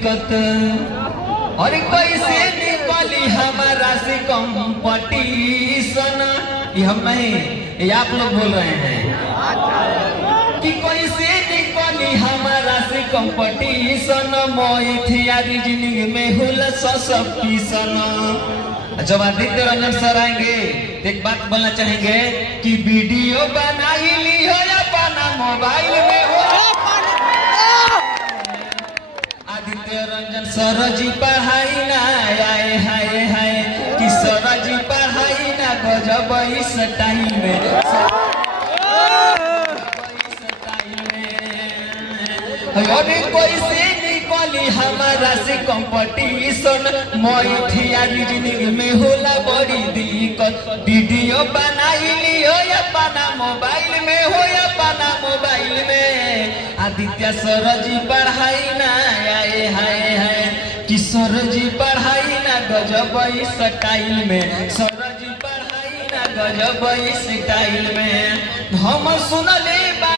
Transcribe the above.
दिक्कत और कैसे निकली हमारा से कंपटीशन। ये हम नहीं, ये आप लोग बोल रहे हैं कि कैसे निकली हमारा से कंपटीशन। मोइथियारी जिंदगी में हुल सस्पिशन। जब आदित्य रंजन सर आएंगे तो एक बात बोलना चाहेंगे कि वीडियो बनाई ली हो या अपना मोबाइल में हो। आदित्य रंजन सर जी पढ़ाई ना आए हाय हाय कि सर जी पढ़ाई ना गजब इस टाइम में। अरे कोई से निकली हमारा से कंपटीशन। मोइथियारी जिंदगी में होला बड़ी दिक्कत। वीडियो बनाई लियो या अपना मोबाइल में हो या अपना मोबाइल में। आदित्य सर जी पढ़ाई ना आए हाय हाय कि सर जी पढ़ाई ना गजब इस स्टाइल में। सर जी पढ़ाई ना गजब इस स्टाइल में। हम सुनले